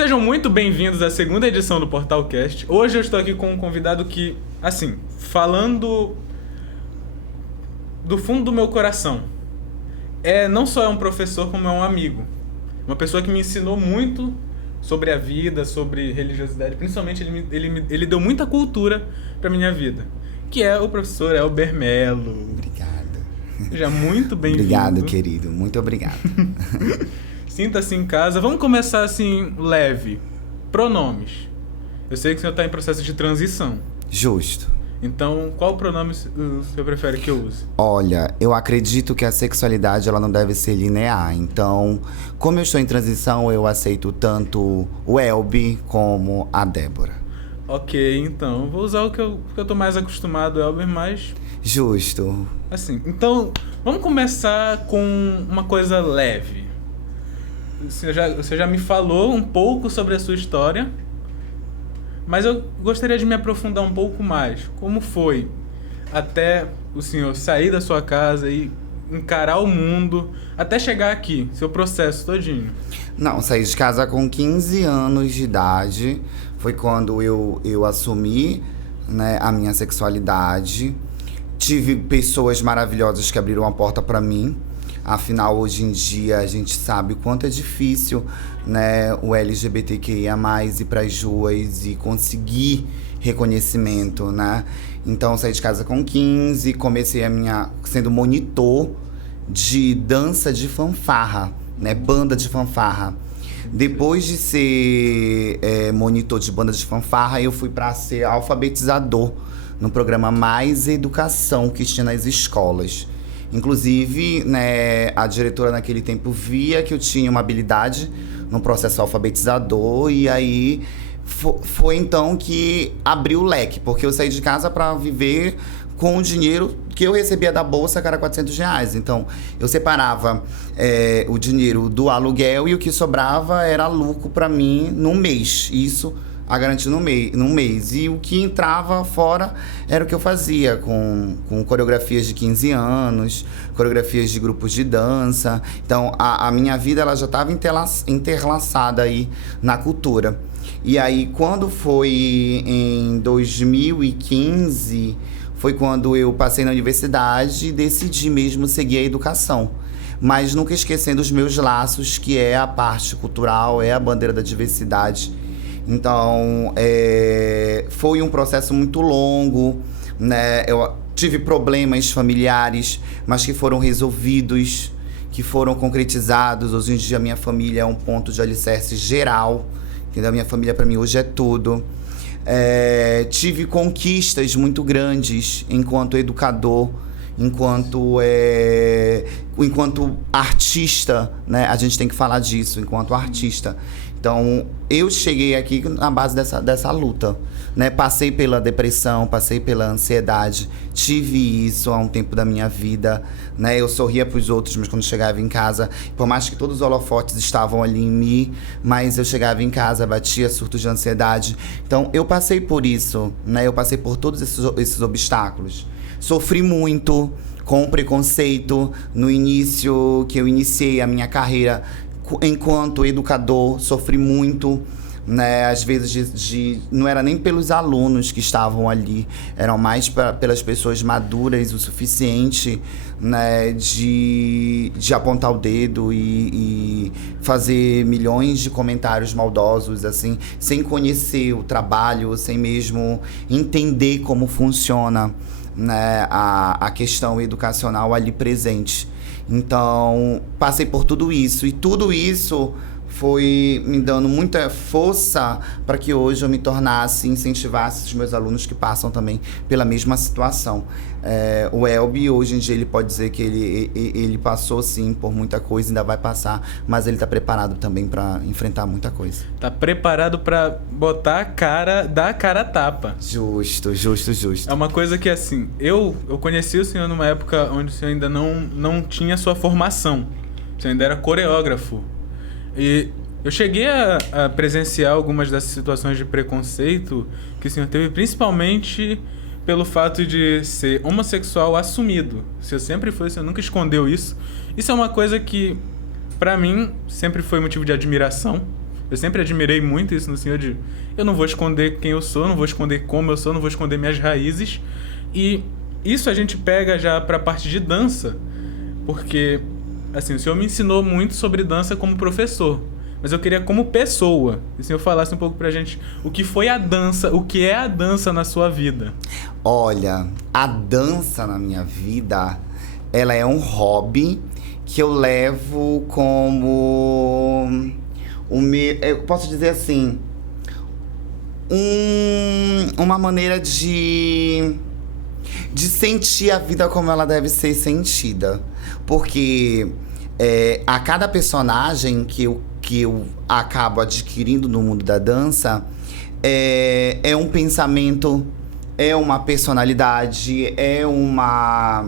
Sejam muito bem-vindos à segunda edição do Portalcast. Hoje eu estou aqui com um convidado que, assim, falando do fundo do meu coração, não só é um professor, como é um amigo. Uma pessoa que me ensinou muito sobre a vida, sobre religiosidade. Principalmente, ele deu muita cultura para minha vida, que é o professor Elber Melo. Obrigado. Seja muito bem-vindo. Obrigado, querido. Muito obrigado. Sinta-se em casa. Vamos começar assim, leve. Pronomes. Eu sei que o senhor está em processo de transição. Justo. Então, qual pronome o senhor prefere que eu use? Olha, eu acredito que a sexualidade ela não deve ser linear. Então, como eu estou em transição, eu aceito tanto o Elbi como a Débora. Ok, então. Vou usar o que eu tô mais acostumado, Elber, mas... Justo. Assim, então, vamos começar com uma coisa leve. Você já me falou um pouco sobre a sua história, mas eu gostaria de me aprofundar um pouco mais. Como foi até o senhor sair da sua casa e encarar o mundo, até chegar aqui, seu processo todinho? Não, saí de casa com 15 anos de idade. Foi quando eu assumi, né, a minha sexualidade. Tive pessoas maravilhosas que abriram a porta para mim. Afinal, hoje em dia, a gente sabe o quanto é difícil, né, o LGBTQIA+, ir para as ruas e conseguir reconhecimento, né? Então, saí de casa com 15, comecei sendo monitor de dança de fanfarra, né, banda de fanfarra. Depois de ser monitor de banda de fanfarra, eu fui para ser alfabetizador no programa Mais Educação que tinha nas escolas. Inclusive, né, a diretora naquele tempo via que eu tinha uma habilidade no processo alfabetizador e aí foi então que abriu o leque, porque eu saí de casa para viver com o dinheiro que eu recebia da bolsa, que era R$400. Então, eu separava o dinheiro do aluguel e o que sobrava era lucro para mim no mês. Isso a garantir no mês. E o que entrava fora era o que eu fazia com coreografias de 15 anos, coreografias de grupos de dança. Então, a minha vida ela já estava interlaçada aí na cultura. E aí, quando foi em 2015, foi quando eu passei na universidade e decidi mesmo seguir a educação. Mas nunca esquecendo os meus laços, que é a parte cultural, é a bandeira da diversidade. Então, foi um processo muito longo, né? Eu tive problemas familiares, mas que foram resolvidos, que foram concretizados. Hoje em dia, a minha família é um ponto de alicerce geral. Entendeu? A minha família, para mim, hoje é tudo. Tive conquistas muito grandes enquanto educador, enquanto artista, né? A gente tem que falar disso, enquanto artista. Então, eu cheguei aqui na base dessa luta, né? Passei pela depressão, passei pela ansiedade, tive isso há um tempo da minha vida, né? Eu sorria pros outros, mas quando chegava em casa, por mais que todos os holofotes estavam ali em mim, mas eu chegava em casa, batia surtos de ansiedade. Então, eu passei por isso, né? Eu passei por todos esses obstáculos. Sofri muito com preconceito no início que eu iniciei a minha carreira enquanto educador. Sofri muito, né? Às vezes não era nem pelos alunos que estavam ali, eram mais pelas pessoas maduras o suficiente, né, de apontar o dedo e fazer milhões de comentários maldosos, assim, sem conhecer o trabalho, sem mesmo entender como funciona, né, a questão educacional ali presente. Então, passei por tudo isso. E tudo isso foi me dando muita força para que hoje eu me tornasse, incentivasse os meus alunos que passam também pela mesma situação. O Elbi, hoje em dia, ele pode dizer que ele passou, sim, por muita coisa, ainda vai passar, mas ele está preparado também para enfrentar muita coisa. Tá preparado para botar a cara, dar a cara a tapa. Justo. É uma coisa que, assim, eu conheci o senhor numa época onde o senhor ainda não tinha sua formação. O senhor ainda era coreógrafo. E eu cheguei a presenciar algumas dessas situações de preconceito que o senhor teve, principalmente pelo fato de ser homossexual assumido. O senhor sempre foi, o senhor nunca escondeu isso. Isso é uma coisa que, pra mim, sempre foi motivo de admiração. Eu sempre admirei muito isso no senhor de... Eu não vou esconder quem eu sou, não vou esconder como eu sou, não vou esconder minhas raízes. E isso a gente pega já pra parte de dança. Porque, assim, o senhor me ensinou muito sobre dança como professor. Mas eu queria como pessoa, que o senhor falasse um pouco pra gente o que foi a dança, o que é a dança na sua vida. Olha, a dança na minha vida, ela é um hobby que eu levo como... eu posso dizer assim, uma maneira de sentir a vida como ela deve ser sentida. Porque a cada personagem que eu acabo adquirindo no mundo da dança é um pensamento, é uma personalidade, é uma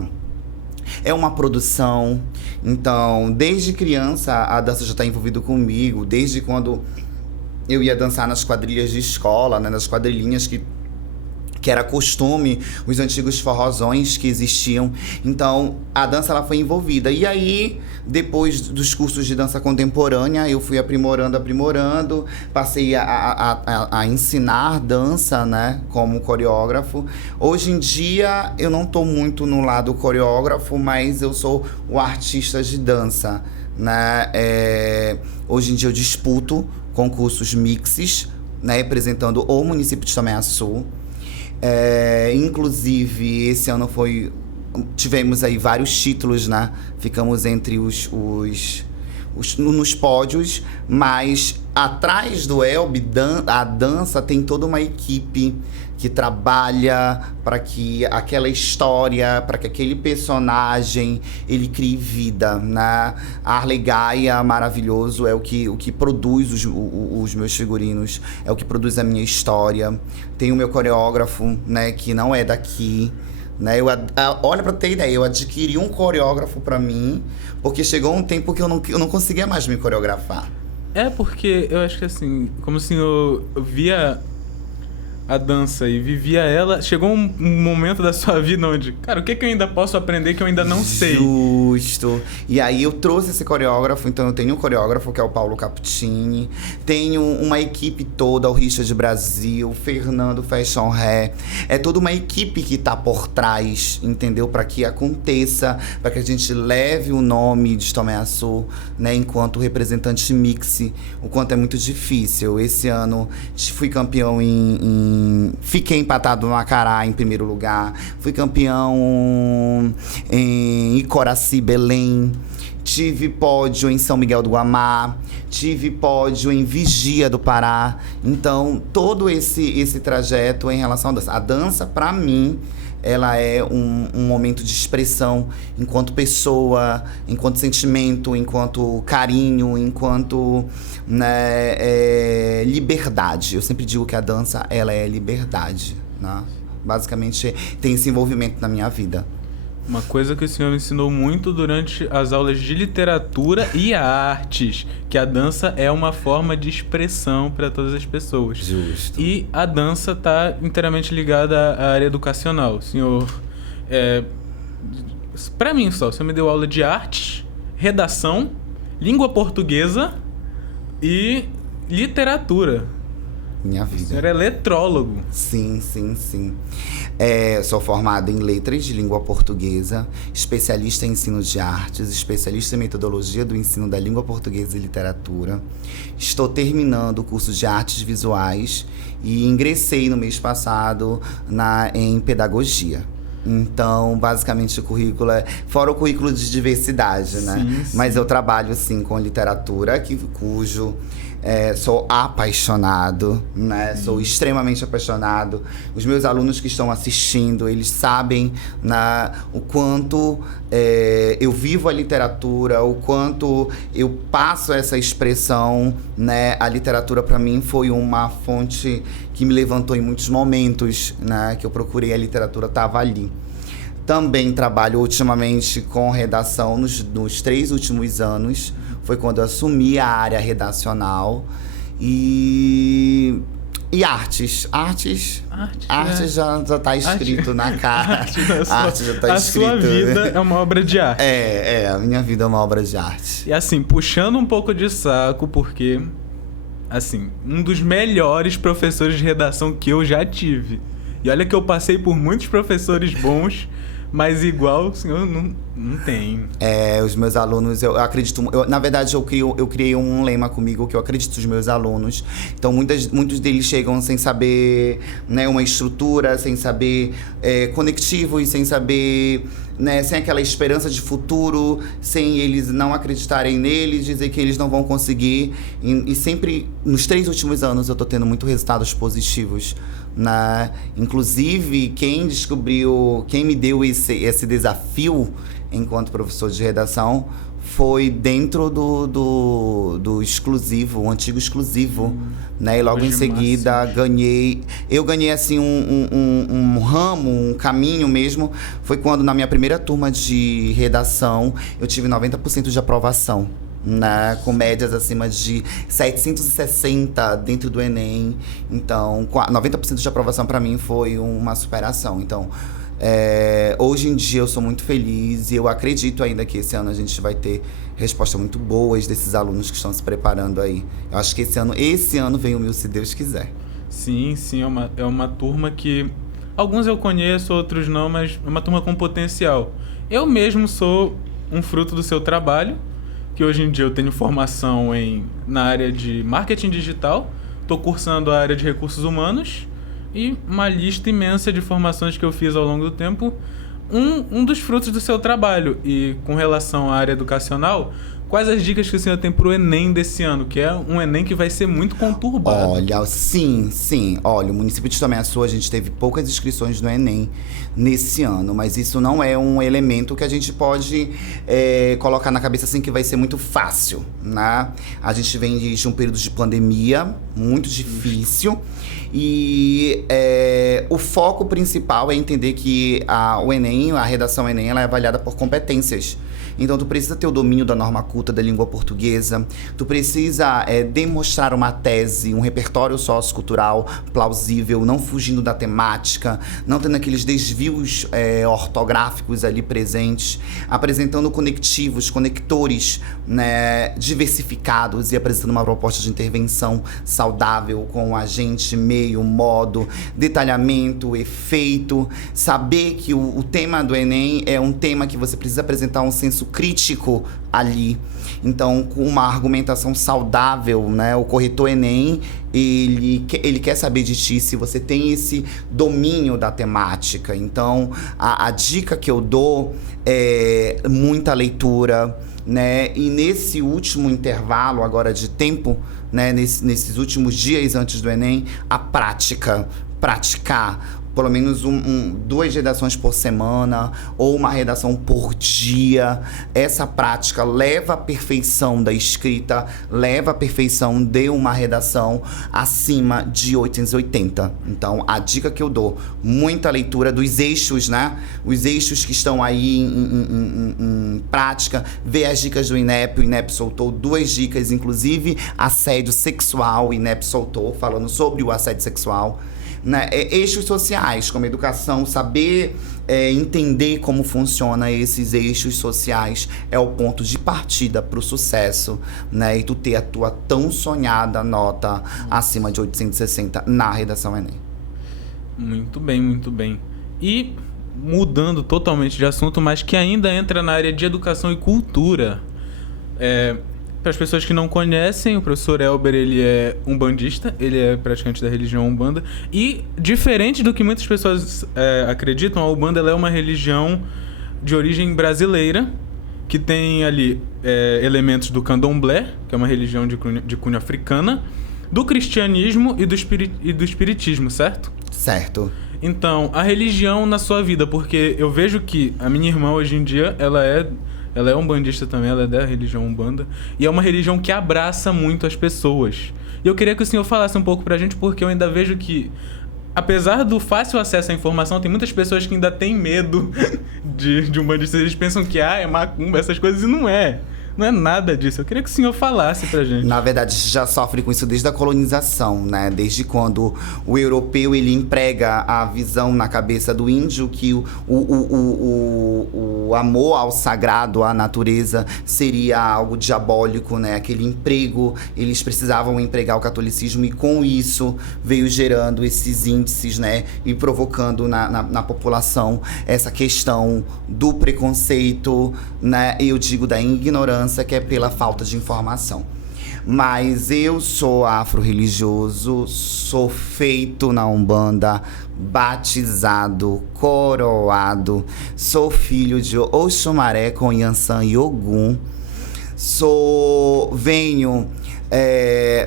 produção. Então, desde criança, a dança já está envolvida comigo. Desde quando eu ia dançar nas quadrilhas de escola, né, nas quadrilhinhas que era costume, os antigos forrozões que existiam. Então, a dança ela foi envolvida. E aí, depois dos cursos de dança contemporânea, eu fui aprimorando. Passei a ensinar dança, né, como coreógrafo. Hoje em dia, eu não estou muito no lado coreógrafo, mas eu sou o artista de dança, né? Hoje em dia, eu disputo concursos mixes, né, representando o município de Tomé Açu. Inclusive, esse ano tivemos aí vários títulos, né? Ficamos entre nos pódios, mas atrás do Elbe, a dança tem toda uma equipe que trabalha para que aquela história, para que aquele personagem, ele crie vida, né? A Arley Gaia, maravilhoso, é o que produz os meus figurinos, é o que produz a minha história. Tem o meu coreógrafo, né, que não é daqui, né? Olha, pra ter ideia, eu adquiri um coreógrafo pra mim, porque chegou um tempo que eu não conseguia mais me coreografar. Porque eu acho que assim, como o senhor via a dança e vivia ela, chegou um momento da sua vida onde, cara, o que eu ainda posso aprender que eu ainda não sei? Justo. E aí eu trouxe esse coreógrafo, então eu tenho um coreógrafo que é o Paulo Caputini, tenho uma equipe toda, o Richard Brasil, Fernando Fashion Hair, é toda uma equipe que tá por trás, entendeu? Para que aconteça, para que a gente leve o nome de Tomé Açu, né, enquanto representante mix, o quanto é muito difícil. Esse ano fui campeão fiquei empatado no Acará em primeiro lugar. Fui campeão em Icoraci, Belém. Tive pódio em São Miguel do Guamá. Tive pódio em Vigia do Pará. Então, todo esse trajeto em relação à dança. A dança, pra mim, ela é um momento de expressão enquanto pessoa, enquanto sentimento, enquanto carinho, enquanto, né, liberdade. Eu sempre digo que a dança, ela é liberdade, né? Basicamente, tem esse envolvimento na minha vida. Uma coisa que o senhor me ensinou muito durante as aulas de literatura e artes, que a dança é uma forma de expressão para todas as pessoas. Justo. E a dança está inteiramente ligada à área educacional. O senhor, para mim só, o senhor me deu aula de artes, redação, língua portuguesa e literatura. Minha vida. O senhor é letrólogo. Sim. Sou formada em letras de língua portuguesa, especialista em ensino de artes, especialista em metodologia do ensino da língua portuguesa e literatura. Estou terminando o curso de artes visuais e ingressei no mês passado em pedagogia. Então, basicamente, o currículo fora o currículo de diversidade, né? Sim. Mas eu trabalho, sim, com literatura, cujo sou apaixonado, né? Sou extremamente apaixonado. Os meus alunos que estão assistindo, eles sabem o quanto eu vivo a literatura, o quanto eu passo essa expressão, né? A literatura, para mim, foi uma fonte que me levantou em muitos momentos, né? Que eu procurei, a literatura estava ali. Também trabalho ultimamente com redação nos 3 últimos anos. Foi quando eu assumi a área redacional. E artes. Artes já tá escrito na cara. Arte já tá escrito. A sua vida é uma obra de arte. A minha vida é uma obra de arte. E assim, puxando um pouco de saco, porque assim, um dos melhores professores de redação que eu já tive. E olha que eu passei por muitos professores bons, mas igual o senhor não tem. Os meus alunos, eu acredito... na verdade, eu criei um lema comigo que eu acredito nos meus alunos. Então, muitos deles chegam sem saber, né, uma estrutura, sem saber conectivos, sem saber... né, sem aquela esperança de futuro, sem eles não acreditarem neles, dizer que eles não vão conseguir. E sempre, nos 3 últimos anos, eu tô tendo muitos resultados positivos, né? Inclusive, quem me deu esse desafio enquanto professor de redação foi dentro do exclusivo, o antigo exclusivo, né? E logo em seguida eu ganhei assim um ramo, um caminho mesmo. Foi quando na minha primeira turma de redação eu tive 90% de aprovação, né? Com médias acima de 760 dentro do Enem. Então, 90% de aprovação para mim foi uma superação. Então, hoje em dia eu sou muito feliz e eu acredito ainda que esse ano a gente vai ter respostas muito boas desses alunos que estão se preparando aí. Eu acho que esse ano vem o Mil, se Deus quiser. Sim, é uma turma que alguns eu conheço, outros não, mas é uma turma com potencial. Eu mesmo sou um fruto do seu trabalho, que hoje em dia eu tenho formação na área de marketing digital, estou cursando a área de recursos humanos e uma lista imensa de formações que eu fiz ao longo do tempo. Um dos frutos do seu trabalho. E com relação à área educacional, quais as dicas que o senhor tem para o Enem desse ano? Que é um Enem que vai ser muito conturbado. Olha, sim. Olha, o município de Tomé Açu, a gente teve poucas inscrições no Enem nesse ano. Mas isso não é um elemento que a gente pode colocar na cabeça assim que vai ser muito fácil, né? A gente vem de um período de pandemia muito difícil. E o foco principal é entender que o Enem, a redação Enem, ela é avaliada por competências. Então, tu precisa ter o domínio da norma culta da língua portuguesa, tu precisa demonstrar uma tese, um repertório sociocultural plausível, não fugindo da temática, não tendo aqueles desvios ortográficos ali presentes, apresentando conectivos, conectores, né, diversificados e apresentando uma proposta de intervenção saudável com agente, meio, modo, detalhamento, efeito, saber que o tema do Enem é um tema que você precisa apresentar um senso crítico ali. Então, com uma argumentação saudável, né? O corretor Enem, ele quer saber de ti se você tem esse domínio da temática. Então, a dica que eu dou é muita leitura, né? E nesse último intervalo agora de tempo, né? Nesses últimos dias antes do Enem, a praticar pelo menos 2 redações por semana ou uma redação por dia. Essa prática leva à perfeição da escrita, leva à perfeição de uma redação acima de 880. Então, a dica que eu dou, muita leitura dos eixos, né? Os eixos que estão aí em prática, ver as dicas do INEP. O INEP soltou 2 dicas, inclusive assédio sexual. O INEP soltou, falando sobre o assédio sexual. Né? Eixos sociais, como educação, saber entender como funciona esses eixos sociais é o ponto de partida para o sucesso, né? E tu ter a tua tão sonhada nota acima de 860 na redação Enem. Muito bem, muito bem. E mudando totalmente de assunto, mas que ainda entra na área de educação e cultura. Para as pessoas que não conhecem, o professor Elber, ele é umbandista, ele é praticante da religião Umbanda. E, diferente do que muitas pessoas acreditam, a Umbanda ela é uma religião de origem brasileira, que tem ali elementos do candomblé, que é uma religião de cunho africana, do cristianismo e do espiritismo, certo? Certo. Então, a religião na sua vida, porque eu vejo que a minha irmã hoje em dia, ela é umbandista também, ela é da religião Umbanda. E é uma religião que abraça muito as pessoas. E eu queria que o senhor falasse um pouco pra gente, porque eu ainda vejo que, apesar do fácil acesso à informação, tem muitas pessoas que ainda têm medo de umbandistas. Eles pensam que é macumba, essas coisas, e não é. Não é nada disso. Eu queria que o senhor falasse pra gente. Na verdade, a gente já sofre com isso desde a colonização, né? Desde quando o europeu, ele emprega a visão na cabeça do índio que o amor ao sagrado, à natureza, seria algo diabólico, né? Aquele emprego, eles precisavam empregar o catolicismo e com isso veio gerando esses índices, né? E provocando na população essa questão do preconceito, né? Eu digo da ignorância, que é pela falta de informação. Mas eu sou afro-religioso, sou feito na Umbanda, batizado, coroado, sou filho de Oxumaré com Yansan e Ogum, venho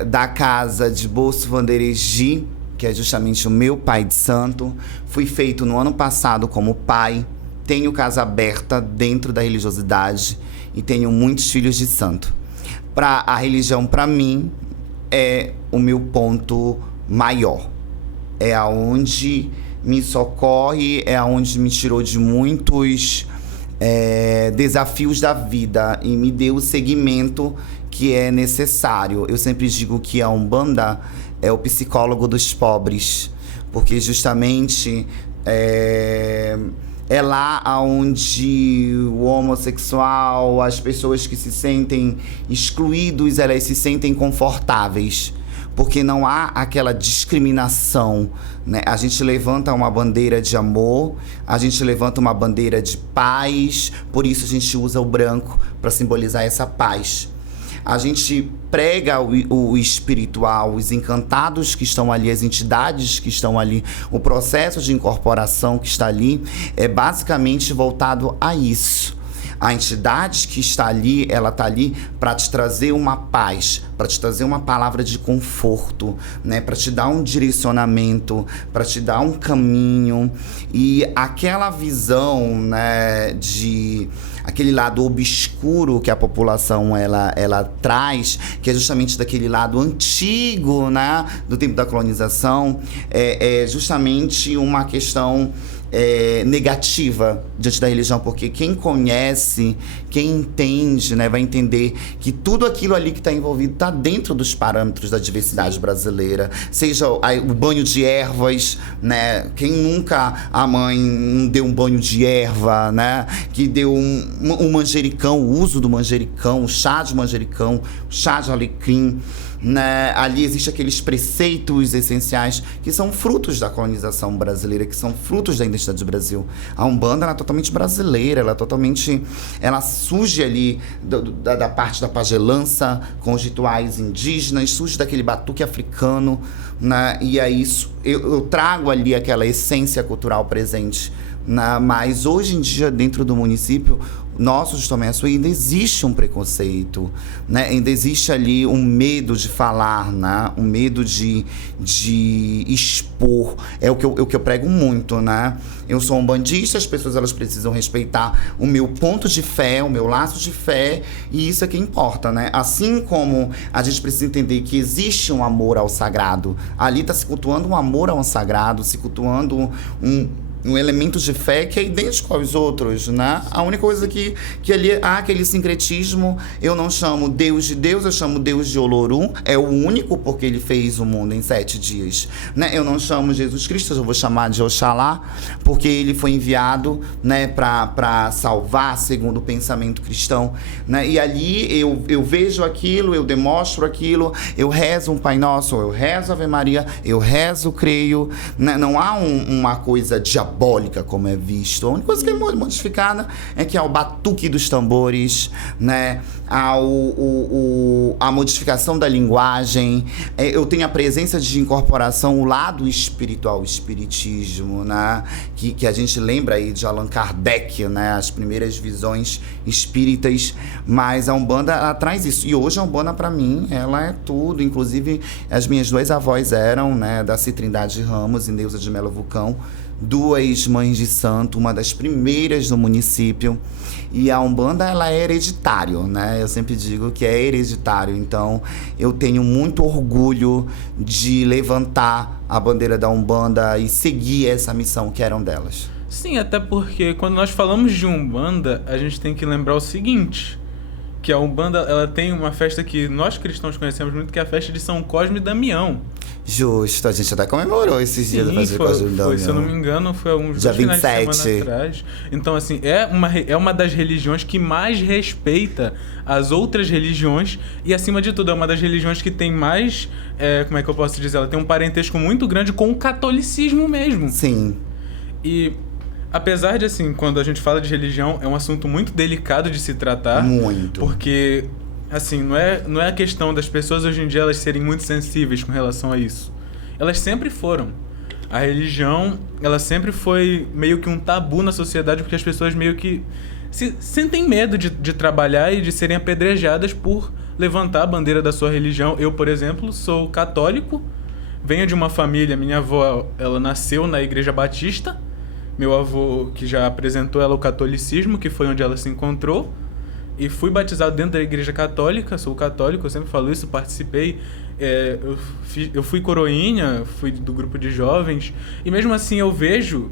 da casa de Bolso Vandereji, que é justamente o meu pai de santo. Fui feito no ano passado como pai, tenho casa aberta dentro da religiosidade e tenho muitos filhos de santo. A religião, para mim, é o meu ponto maior. É aonde me socorre, é aonde me tirou de muitos desafios da vida e me deu o seguimento que é necessário. Eu sempre digo que a Umbanda é o psicólogo dos pobres, porque justamente é lá onde o homossexual, as pessoas que se sentem excluídos, elas se sentem confortáveis, porque não há aquela discriminação, né? A gente levanta uma bandeira de amor, a gente levanta uma bandeira de paz, por isso a gente usa o branco para simbolizar essa paz. A gente prega o espiritual, os encantados que estão ali, as entidades que estão ali, o processo de incorporação que está ali é basicamente voltado a isso. A entidade que está ali, ela está ali para te trazer uma paz, para te trazer uma palavra de conforto, né? Para te dar um direcionamento, para te dar um caminho. E aquela visão, né, de aquele lado obscuro que a população ela traz, que é justamente daquele lado antigo, né, do tempo da colonização, é justamente uma questão negativa diante da religião, porque quem conhece, quem entende, né, vai entender que tudo aquilo ali que está envolvido está dentro dos parâmetros da diversidade brasileira, seja o banho de ervas, né? Quem nunca a mãe não deu um banho de erva, né? Que deu um manjericão, o uso do manjericão, o chá de manjericão, o chá de alecrim, né? Ali existem aqueles preceitos essenciais que são frutos da colonização brasileira, que são frutos da identidade do Brasil. A Umbanda, ela é totalmente brasileira, ela surge ali da parte da pagelança, com os rituais indígenas, surge daquele batuque africano, né? E aí eu trago ali aquela essência cultural presente. Mas hoje em dia, dentro do município nosso de Tomé Açu, ainda existe um preconceito, né? Ainda existe ali um medo de falar, né? Um medo de expor. É o que eu prego muito, né? Eu sou umbandista, as pessoas elas precisam respeitar o meu ponto de fé, o meu laço de fé, e isso é que importa, né? Assim como a gente precisa entender que existe um amor ao sagrado, ali está se cultuando um amor ao sagrado, se cultuando um elemento de fé que é idêntico aos outros, né? A única coisa que ali há aquele sincretismo, eu não chamo Deus de Deus, eu chamo Deus de Olorum, é o único porque ele fez o mundo em 7 dias, né? Eu não chamo Jesus Cristo, eu vou chamar de Oxalá, porque ele foi enviado, né, para salvar, segundo o pensamento cristão, né? E ali eu vejo aquilo, eu demonstro aquilo, eu rezo um Pai Nosso, eu rezo Ave Maria, eu rezo, creio, né? Não há uma coisa diabólica como é visto. A única coisa que é modificada é que há o batuque dos tambores, né? A modificação da linguagem. Eu tenho a presença de incorporação, o lado espiritual, o espiritismo, né? Que a gente lembra aí de Allan Kardec, né? As primeiras visões espíritas, mas a Umbanda, ela traz isso. E hoje a Umbanda, para mim, ela é tudo. Inclusive, as minhas 2 avós eram, né, da Citrindade Ramos e Neuza de Melo Vulcão, 2 mães de santo, uma das primeiras do município. E a Umbanda, ela é hereditário, né? Eu sempre digo que é hereditário. Então, eu tenho muito orgulho de levantar a bandeira da Umbanda e seguir essa missão que eram delas. Sim, até porque quando nós falamos de Umbanda, a gente tem que lembrar o seguinte, que a Umbanda, ela tem uma festa que nós cristãos conhecemos muito, que é a festa de São Cosme e Damião. Justo, a gente até comemorou esses dias da festa de Cosme e Damião. Se eu não me engano, foi alguns dia 2 finais de 27. semana atrás. Então, assim, é uma das religiões que mais respeita as outras religiões e, acima de tudo, é uma das religiões que tem mais, como é que eu posso dizer? Ela tem um parentesco muito grande com o catolicismo mesmo. Sim. E, apesar de, assim, quando a gente fala de religião, é um assunto muito delicado de se tratar. Muito. Porque, assim, não é a questão das pessoas hoje em dia elas serem muito sensíveis com relação a isso. Elas sempre foram. A religião, ela sempre foi meio que um tabu na sociedade, porque as pessoas meio que sentem medo de trabalhar e de serem apedrejadas por levantar a bandeira da sua religião. Eu, por exemplo, sou católico, venho de uma família, minha avó, ela nasceu na Igreja Batista, meu avô, que já apresentou ela o catolicismo, que foi onde ela se encontrou, e fui batizado dentro da Igreja Católica, sou católico, eu sempre falo isso, participei, eu fui coroinha, fui do grupo de jovens, e mesmo assim eu vejo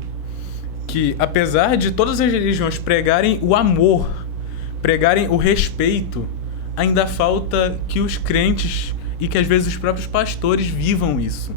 que, apesar de todas as religiões pregarem o amor, pregarem o respeito, ainda falta que os crentes e que às vezes os próprios pastores vivam isso.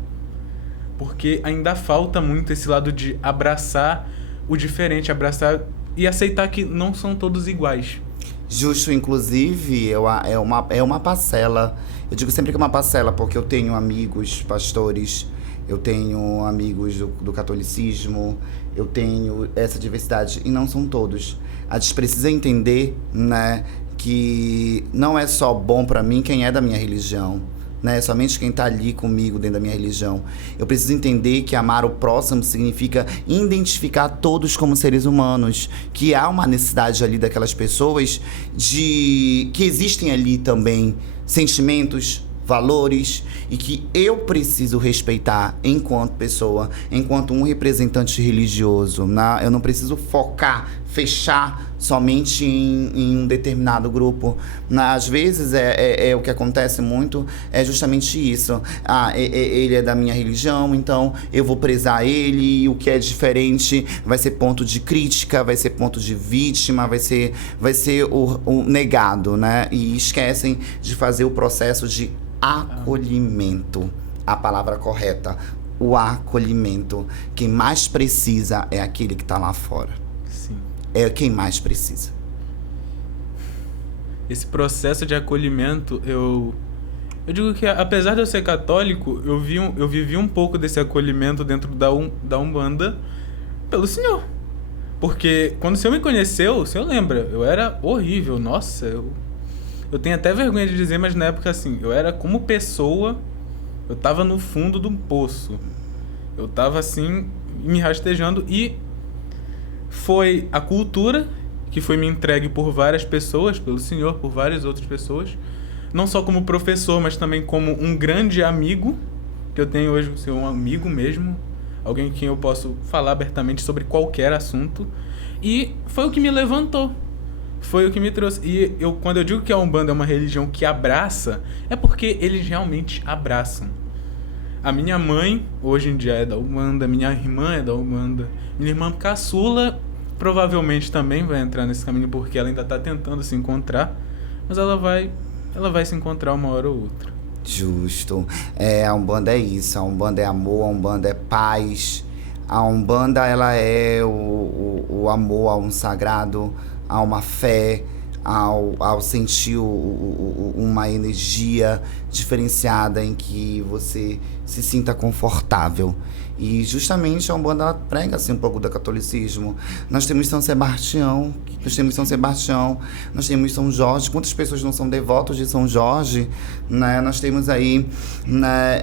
Porque ainda falta muito esse lado de abraçar o diferente, abraçar e aceitar que não são todos iguais. Justo, inclusive, é uma parcela. Eu digo sempre que é uma parcela, porque eu tenho amigos pastores, eu tenho amigos do catolicismo, eu tenho essa diversidade, e não são todos. A gente precisa entender, né, que não é só bom pra mim quem é da minha religião, né? Somente quem tá ali comigo dentro da minha religião. Eu preciso entender que amar o próximo significa identificar todos como seres humanos, que há uma necessidade ali daquelas pessoas que existem ali também sentimentos, valores, e que eu preciso respeitar enquanto pessoa, enquanto um representante religioso, né? Eu não preciso fechar somente em um determinado grupo. Às vezes o que acontece muito é justamente isso. Ele é da minha religião, então eu vou prezar ele, e o que é diferente vai ser ponto de crítica, vai ser ponto de vítima, vai ser o negado, né? E esquecem de fazer o processo de acolhimento. A palavra correta, o acolhimento. Quem mais precisa é aquele que está lá fora. Sim. É quem mais precisa. Esse processo de acolhimento, eu digo que, apesar de eu ser católico, eu vivi um pouco desse acolhimento dentro da Umbanda pelo Senhor. Porque quando o Senhor me conheceu, o Senhor lembra, eu era horrível, nossa, eu tenho até vergonha de dizer, mas na época, assim, eu era como pessoa, eu tava no fundo do poço. Eu tava, assim, me rastejando, e foi a cultura que foi me entregue por várias pessoas, pelo Senhor, por várias outras pessoas. Não só como professor, mas também como um grande amigo, que eu tenho hoje, assim, um amigo mesmo, alguém com quem eu posso falar abertamente sobre qualquer assunto. E foi o que me levantou. Foi o que me trouxe. E quando eu digo que a Umbanda é uma religião que abraça, é porque eles realmente abraçam. A minha mãe, hoje em dia, é da Umbanda. Minha irmã é da Umbanda. Minha irmã caçula provavelmente também vai entrar nesse caminho, porque ela ainda está tentando se encontrar. Mas ela vai se encontrar uma hora ou outra. Justo. A Umbanda é isso. A Umbanda é amor, a Umbanda é paz. A Umbanda, ela é o amor a um sagrado, a uma fé, ao sentir uma energia diferenciada em que você se sinta confortável. E justamente a Umbanda, ela prega assim, um pouco do catolicismo. Nós temos São Sebastião, nós temos São Jorge. Quantas pessoas não são devotos de São Jorge, né? Nós temos aí, né,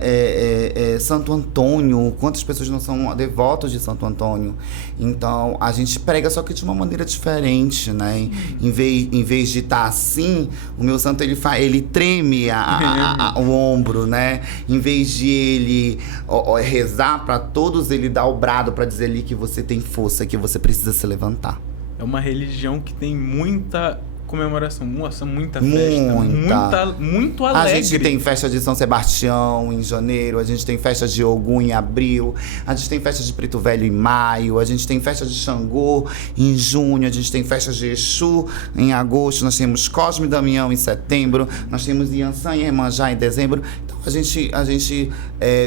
Santo Antônio. Quantas pessoas não são devotos de Santo Antônio? Então, a gente prega, só que de uma maneira diferente, né? Em vez de estar assim, o meu santo, ele treme o ombro, né? Em vez de ele rezar para todos, ele dá o brado para dizer ali que você tem força, que você precisa se levantar. É uma religião que tem muita comemoração. Nossa, muita festa. Muito alegre. A gente tem festa de São Sebastião em janeiro, a gente tem festa de Ogum em abril, a gente tem festa de Preto Velho em maio, a gente tem festa de Xangô em junho, a gente tem festa de Exu em agosto, nós temos Cosme e Damião em setembro, nós temos Iansã e Iemanjá em dezembro. Então a gente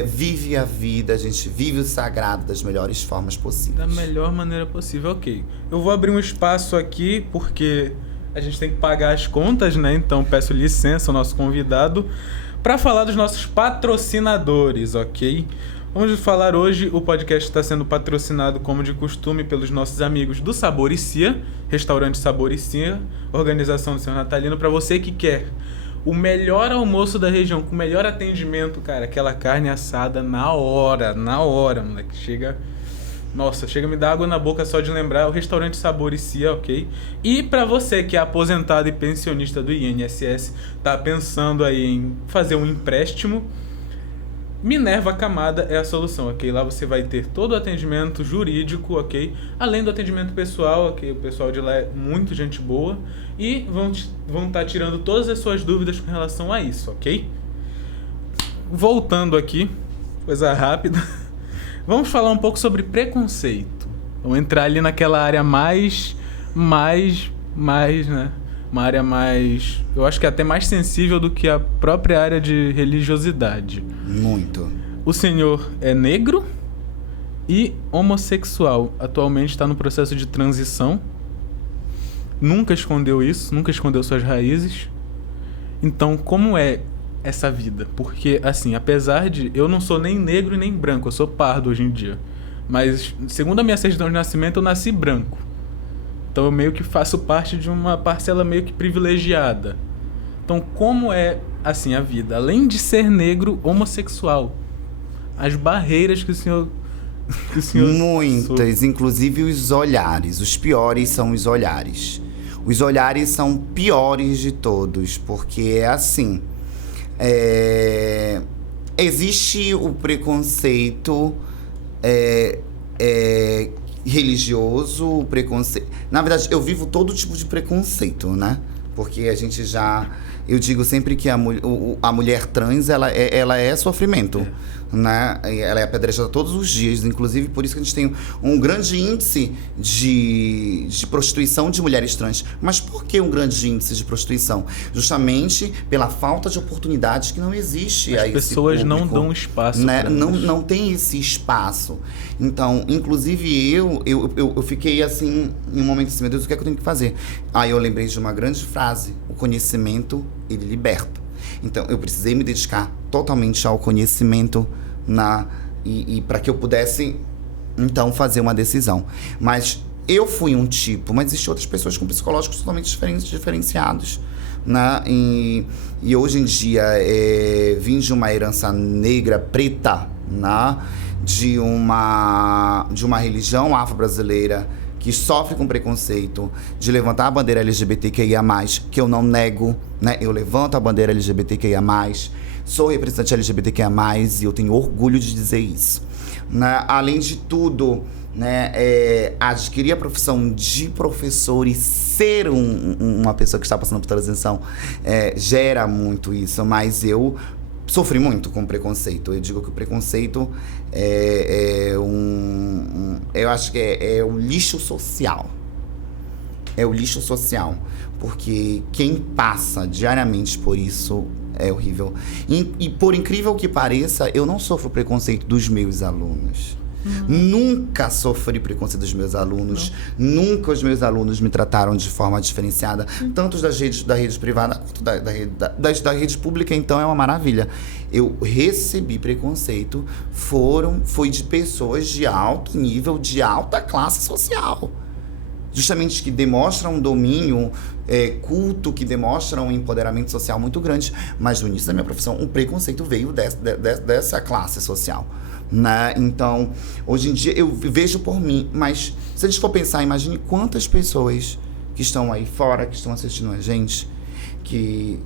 vive a vida, a gente vive o sagrado das melhores formas possíveis. Da melhor maneira possível, ok. Eu vou abrir um espaço aqui, porque a gente tem que pagar as contas, né? Então peço licença ao nosso convidado para falar dos nossos patrocinadores, ok? Vamos falar hoje, o podcast está sendo patrocinado, como de costume, pelos nossos amigos do Sabor e Cia, Restaurante Sabor e Cia, organização do Senhor Natalino, para você que quer o melhor almoço da região, com o melhor atendimento, cara, aquela carne assada na hora, moleque, chega a me dar água na boca só de lembrar, o Restaurante Sabor e Cia, ok? E pra você que é aposentado e pensionista do INSS, tá pensando aí em fazer um empréstimo, Minerva Camada é a solução, ok? Lá você vai ter todo o atendimento jurídico, ok? Além do atendimento pessoal, ok? O pessoal de lá é muito gente boa e vão estar tirando todas as suas dúvidas com relação a isso, ok? Voltando aqui, coisa rápida, vamos falar um pouco sobre preconceito. Vamos entrar ali naquela área mais, né? Uma área mais, eu acho que é até mais sensível do que a própria área de religiosidade. Muito. O senhor é negro e homossexual. Atualmente está no processo de transição. Nunca escondeu isso, nunca escondeu suas raízes. Então, como é essa vida? Porque, assim, apesar de... Eu não sou nem negro e nem branco, eu sou pardo hoje em dia. Mas, segundo a minha certidão de nascimento, eu nasci branco. Então eu meio que faço parte de uma parcela meio que privilegiada. Então como é, assim, a vida? Além de ser negro, homossexual. As barreiras que o senhor... Muitas, inclusive os olhares. Os piores são os olhares. Os olhares são piores de todos, porque é assim... Existe o preconceito... religioso, o preconceito... Na verdade, eu vivo todo tipo de preconceito, né? Porque a gente já... Eu digo sempre que a mulher trans, ela é sofrimento, né? Ela é apedrejada todos os dias, inclusive por isso que a gente tem um grande índice de prostituição de mulheres trans. Mas por que um grande índice de prostituição? Justamente pela falta de oportunidades que não existe. As pessoas não dão espaço, né? Não tem esse espaço. Então, inclusive eu fiquei assim, em um momento assim, meu Deus, o que é que eu tenho que fazer? Aí eu lembrei de uma grande frase: o conhecimento, ele liberta. Então, eu precisei me dedicar totalmente ao conhecimento e para que eu pudesse, então, fazer uma decisão. Mas eu fui um tipo, mas existem outras pessoas com psicológicos totalmente diferenciados. Né? E hoje em dia, vim de uma herança negra, preta, né? de uma religião afro-brasileira que sofre com preconceito, de levantar a bandeira LGBTQIA+, que eu não nego, né? Eu levanto a bandeira LGBTQIA+, sou representante LGBTQIA+, e eu tenho orgulho de dizer isso. Né? Além de tudo, né, adquirir a profissão de professor e ser uma pessoa que está passando por transição gera muito isso, mas eu sofri muito com preconceito. Eu digo que o preconceito eu acho que é o lixo social. É o lixo social. Porque quem passa diariamente por isso é horrível. E por incrível que pareça, eu não sofro preconceito dos meus alunos. Nunca sofri preconceito dos meus alunos. Nunca os meus alunos me trataram de forma diferenciada. Tanto da rede privada quanto da rede pública, então é uma maravilha. Eu recebi preconceito, foi de pessoas de alto nível, de alta classe social. Justamente que demonstram um domínio culto, que demonstram um empoderamento social muito grande. Mas no início da minha profissão, o preconceito veio dessa classe social. Né? Então, hoje em dia eu vejo por mim, mas se a gente for pensar, imagine quantas pessoas que estão aí fora, que estão assistindo a gente, que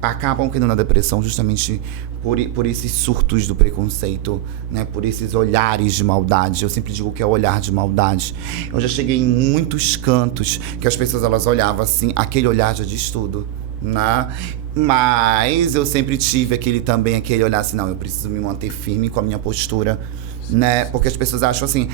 acabam caindo na depressão justamente por esses surtos do preconceito, né? Por esses olhares de maldade. Eu sempre digo que é o olhar de maldade. Eu já cheguei em muitos cantos que as pessoas elas olhavam assim, aquele olhar já diz tudo, né? Mas eu sempre tive aquele olhar assim, não, eu preciso me manter firme com a minha postura, né? Porque as pessoas acham assim,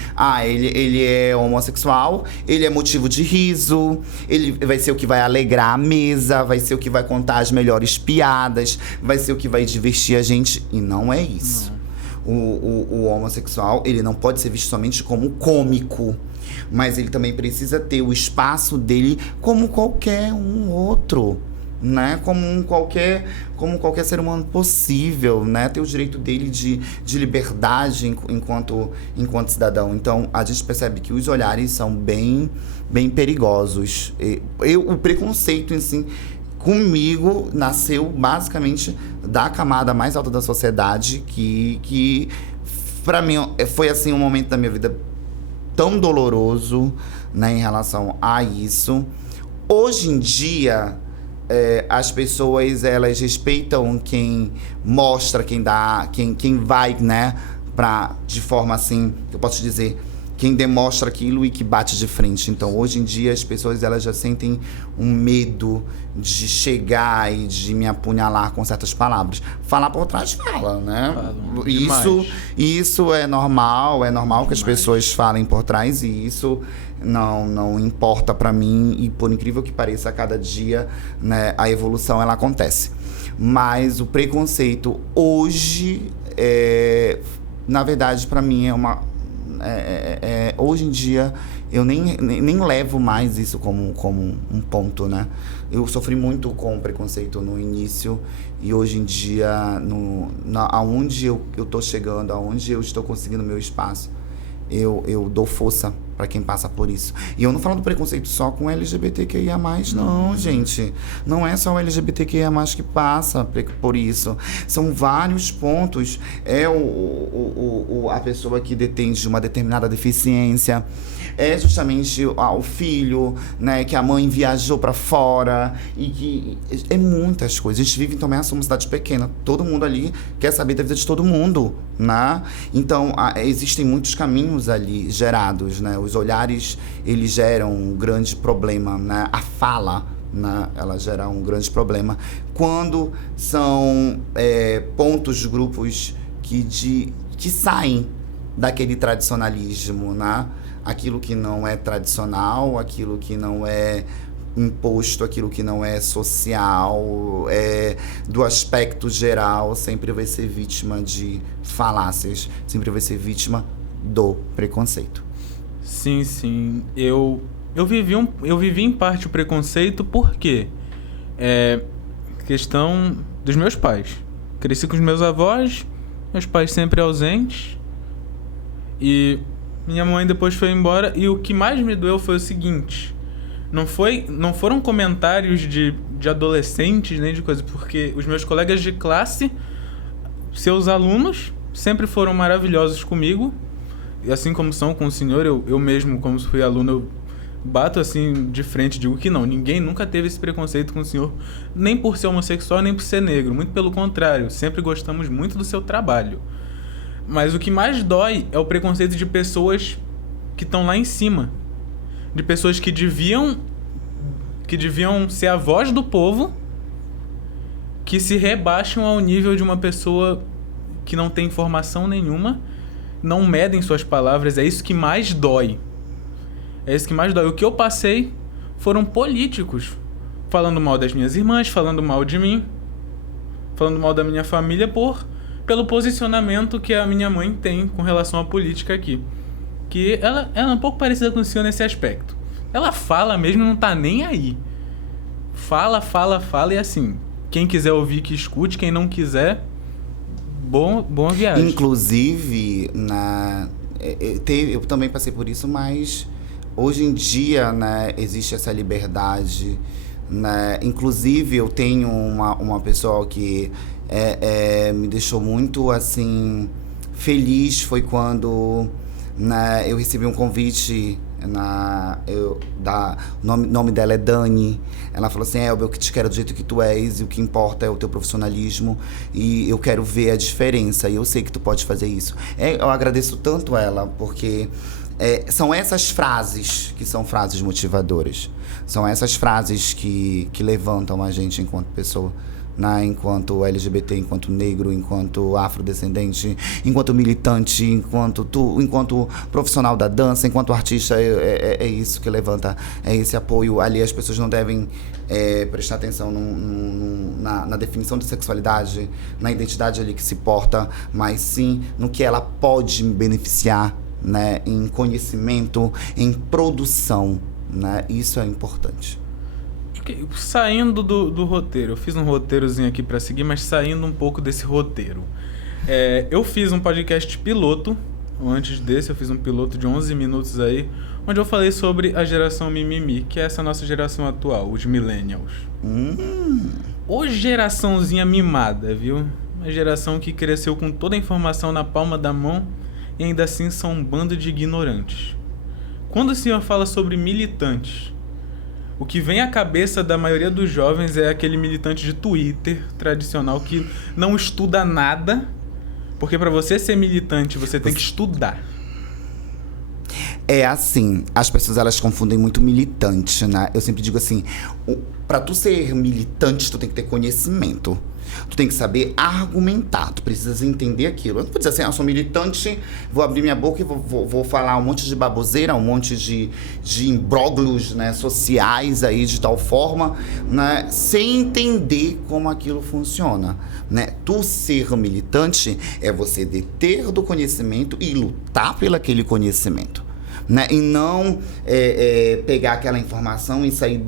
ele é homossexual, ele é motivo de riso, ele vai ser o que vai alegrar a mesa, vai ser o que vai contar as melhores piadas, vai ser o que vai divertir a gente. E não é isso. O homossexual, ele não pode ser visto somente como cômico, mas ele também precisa ter o espaço dele como qualquer um outro, né? Como qualquer ser humano possível, né? Ter o direito dele de liberdade enquanto cidadão. Então, a gente percebe que os olhares são bem perigosos. O preconceito em si, comigo, nasceu basicamente da camada mais alta da sociedade, que para mim foi assim um momento da minha vida tão doloroso, né, em relação a isso. Hoje em dia, as pessoas, elas respeitam quem mostra, quem dá, quem vai, né, de forma assim, eu posso dizer, quem demonstra aquilo e que bate de frente. Então, hoje em dia, as pessoas, elas já sentem um medo de chegar e de me apunhalar com certas palavras. Falar por trás, fala, né? Isso é normal que as pessoas falem por trás, e isso não importa pra mim, e por incrível que pareça, a cada dia, né, a evolução ela acontece. Mas o preconceito hoje, na verdade, pra mim hoje em dia eu nem levo mais isso como um ponto, né? Eu sofri muito com preconceito no início, e hoje em dia, aonde eu tô chegando, aonde eu estou conseguindo meu espaço, eu dou força para quem passa por isso. E eu não falo do preconceito só com LGBTQIA+, não, gente. Não é só o LGBTQIA+, que passa por isso. São vários pontos. A pessoa que detém de uma determinada deficiência. É justamente o filho, né, que a mãe viajou para fora, e que é muitas coisas. A gente vive também uma cidade pequena. Todo mundo ali quer saber da vida de todo mundo, né? Então, existem muitos caminhos ali gerados, né? Os olhares, eles geram um grande problema, né? A fala, né, ela gera um grande problema quando são pontos, grupos que saem daquele tradicionalismo, né? Aquilo que não é tradicional, aquilo que não é imposto, aquilo que não é social, do aspecto geral, sempre vai ser vítima de falácias, sempre vai ser vítima do preconceito. Sim, sim. Eu vivi em parte o preconceito porque questão dos meus pais. Cresci com os meus avós, meus pais sempre ausentes, e minha mãe depois foi embora, e o que mais me doeu foi o seguinte: não foram comentários de adolescentes nem de coisa, porque os meus colegas de classe, seus alunos, sempre foram maravilhosos comigo, e assim como são com o senhor, eu mesmo, como fui aluno, eu bato assim de frente e digo que não, ninguém nunca teve esse preconceito com o senhor, nem por ser homossexual, nem por ser negro, muito pelo contrário, sempre gostamos muito do seu trabalho. Mas o que mais dói é o preconceito de pessoas que estão lá em cima, de pessoas que deviam ser a voz do povo, que se rebaixam ao nível de uma pessoa que não tem informação nenhuma, não medem suas palavras. É isso que mais dói. O que eu passei foram políticos falando mal das minhas irmãs, falando mal de mim, falando mal da minha família pelo posicionamento que a minha mãe tem com relação à política aqui. Que ela é um pouco parecida com o senhor nesse aspecto. Ela fala mesmo, não tá nem aí. Fala e assim, quem quiser ouvir que escute, quem não quiser, boa viagem. Inclusive, eu também passei por isso, mas hoje em dia, né, existe essa liberdade, né? Inclusive, eu tenho uma pessoa que me deixou muito assim feliz, foi quando, né, eu recebi um convite, O nome dela é Dani. Ela falou assim, Elber, eu que te quero do jeito que tu és, e o que importa é o teu profissionalismo, e eu quero ver a diferença, e eu sei que tu pode fazer isso. Eu agradeço tanto ela, porque são essas frases que são frases motivadoras. São essas frases que levantam a gente enquanto pessoa, né? Enquanto LGBT, enquanto negro, enquanto afrodescendente, enquanto militante, enquanto profissional da dança, enquanto artista. É isso que levanta, é esse apoio. Ali as pessoas não devem prestar atenção na definição de sexualidade, na identidade ali que se porta, mas sim no que ela pode me beneficiar, né? Em conhecimento, em produção, né? Isso é importante. Saindo do roteiro, eu fiz um roteirozinho aqui pra seguir, mas saindo um pouco desse roteiro. Eu fiz um podcast piloto, antes desse eu fiz um piloto de 11 minutos aí, onde eu falei sobre a geração mimimi, que é essa nossa geração atual, os millennials. Ô geraçãozinha mimada, viu? Uma geração que cresceu com toda a informação na palma da mão e ainda assim são um bando de ignorantes. Quando o senhor fala sobre militantes, o que vem à cabeça da maioria dos jovens é aquele militante de Twitter tradicional que não estuda nada, porque para você ser militante você tem que estudar. É assim, as pessoas elas confundem muito militante, né? Eu sempre digo assim, pra tu ser militante, tu tem que ter conhecimento. Tu tem que saber argumentar, tu precisas entender aquilo. Eu não vou dizer assim, eu sou militante, vou abrir minha boca e vou falar um monte de baboseira, um monte de imbróglios, né, sociais aí de tal forma, né, sem entender como aquilo funciona, né? Tu ser militante é você deter do conhecimento e lutar pelo aquele conhecimento, né? E não pegar aquela informação e sair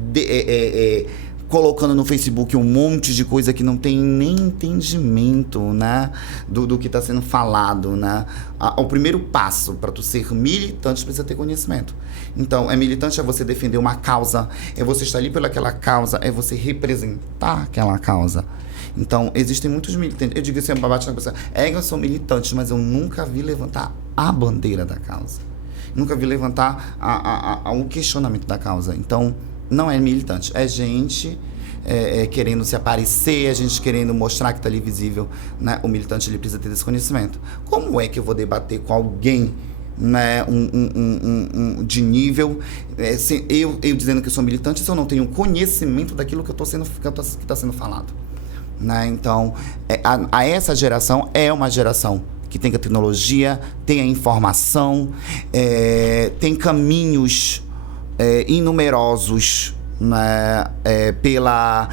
colocando no Facebook um monte de coisa que não tem nem entendimento, né, do que está sendo falado, né? O primeiro passo para tu ser militante precisa ter conhecimento. Então, militante é você defender uma causa, é você estar ali pelaquela causa, é você representar aquela causa. Então, existem muitos militantes. Eu digo assim, bate na pessoa, eu sou militante, mas eu nunca vi levantar a bandeira da causa. Nunca vi levantar o questionamento da causa. Então, não é militante, é gente querendo se aparecer, a gente querendo mostrar que está ali visível, né? O militante ele precisa ter esse conhecimento. Como é que eu vou debater com alguém, né, de nível, eu dizendo que eu sou militante, se eu não tenho conhecimento daquilo que está sendo falado, né? Então, essa geração é uma geração que tem a tecnologia, tem a informação, tem caminhos inumerosos, né, pela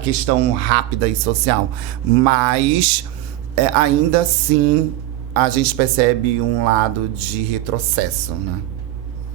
questão rápida e social, mas ainda assim a gente percebe um lado de retrocesso, né?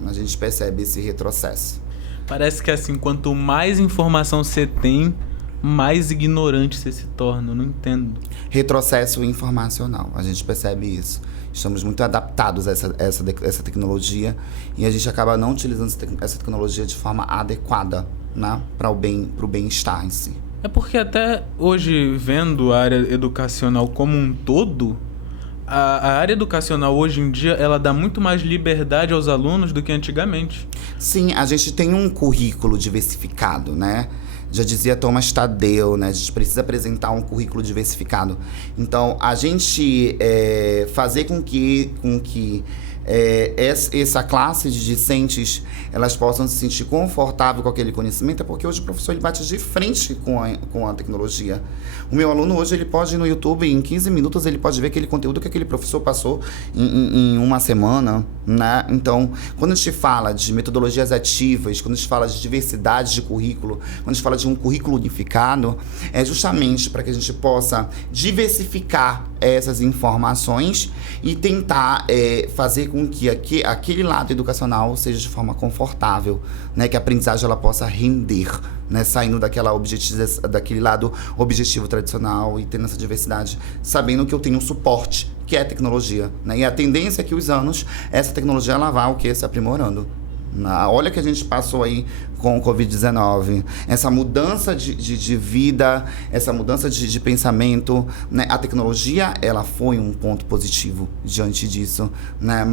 A gente percebe esse retrocesso. Parece que assim, quanto mais informação você tem, mais ignorante você se torna. Eu não entendo. Retrocesso informacional, a gente percebe isso. Estamos muito adaptados a essa tecnologia e a gente acaba não utilizando essa tecnologia de forma adequada, né, para o bem-estar em si. É porque até hoje, vendo a área educacional como um todo, a área educacional hoje em dia, ela dá muito mais liberdade aos alunos do que antigamente. Sim, a gente tem um currículo diversificado, né? Já dizia Thomas Tadeu, né? A gente precisa apresentar um currículo diversificado. Então, a gente fazer com que essa classe de discentes elas possam se sentir confortável com aquele conhecimento, é porque hoje o professor ele bate de frente com a tecnologia. O meu aluno hoje ele pode ir no YouTube e em 15 minutos ele pode ver aquele conteúdo que aquele professor passou em uma semana, né? Então, quando a gente fala de metodologias ativas, quando a gente fala de diversidade de currículo, quando a gente fala de um currículo unificado, é justamente para que a gente possa diversificar essas informações e tentar fazer com que aquele lado educacional seja de forma confortável, né? Que a aprendizagem ela possa render, né? Saindo daquele lado objetivo tradicional e tendo essa diversidade, sabendo que eu tenho um suporte, que é a tecnologia, né? E a tendência é que os anos, essa tecnologia ela vai se aprimorando. Olha que a gente passou aí com o Covid-19, essa mudança de vida, essa mudança de pensamento, né? A tecnologia, ela foi um ponto positivo diante disso, né?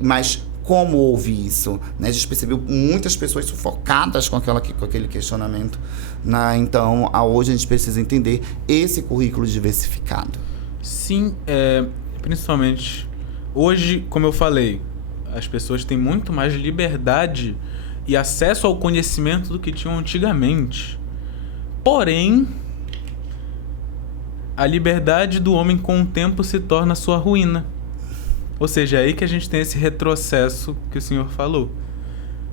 Mas como houve isso, né? A gente percebeu muitas pessoas sufocadas com aquele questionamento, né? Então, hoje a gente precisa entender esse currículo diversificado. Sim, principalmente hoje, como eu falei, as pessoas têm muito mais liberdade e acesso ao conhecimento do que tinham antigamente. Porém, a liberdade do homem com o tempo se torna sua ruína. Ou seja, é aí que a gente tem esse retrocesso que o senhor falou.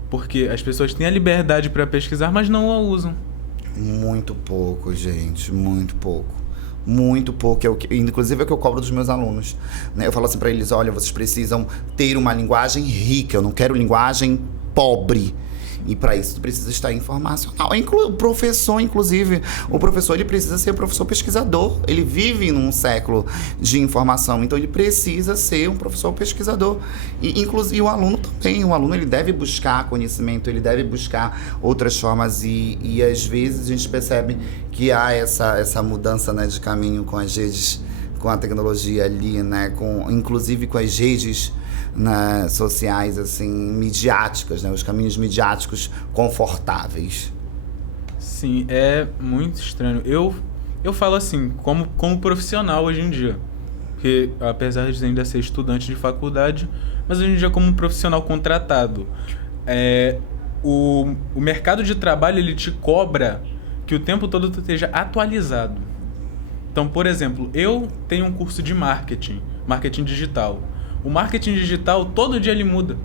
Porque as pessoas têm a liberdade para pesquisar, mas não a usam. Muito pouco, gente, muito pouco. Muito pouco, inclusive é o que eu cobro dos meus alunos, né? Eu falo assim para eles, olha, vocês precisam ter uma linguagem rica, eu não quero linguagem pobre. E para isso tu precisa estar informacional. O professor, inclusive, o professor ele precisa ser professor pesquisador. Ele vive num século de informação, então ele precisa ser um professor pesquisador. E inclusive o aluno também. O aluno ele deve buscar conhecimento, ele deve buscar outras formas e às vezes a gente percebe que há essa mudança, né, de caminho com as redes, com a tecnologia ali, né, inclusive com as redes, né, sociais, assim, midiáticas, né, os caminhos midiáticos confortáveis. Sim, é muito estranho. Eu falo assim, como profissional hoje em dia, porque apesar de ainda ser estudante de faculdade, mas hoje em dia como um profissional contratado, o mercado de trabalho ele te cobra que o tempo todo tu esteja atualizado. Então, por exemplo, eu tenho um curso de marketing digital. O marketing digital, todo dia ele muda.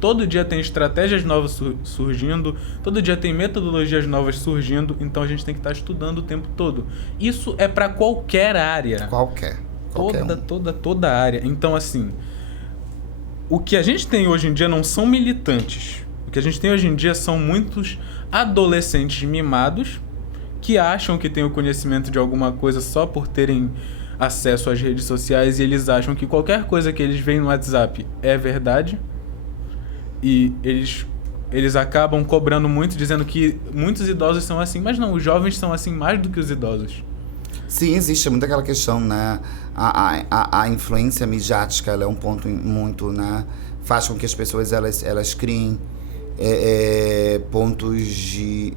Todo dia tem estratégias novas surgindo, todo dia tem metodologias novas surgindo, então a gente tem que estar estudando o tempo todo. Isso é para qualquer área. Qualquer Toda área. Então, assim, o que a gente tem hoje em dia não são militantes. O que a gente tem hoje em dia são muitos adolescentes mimados que acham que têm o conhecimento de alguma coisa só por terem acesso às redes sociais e eles acham que qualquer coisa que eles veem no WhatsApp é verdade e eles acabam cobrando muito, dizendo que muitos idosos são assim, mas não, os jovens são assim mais do que os idosos. Sim, existe muito aquela questão, né, a influência midiática, ela é um ponto muito, né, faz com que as pessoas elas criem pontos de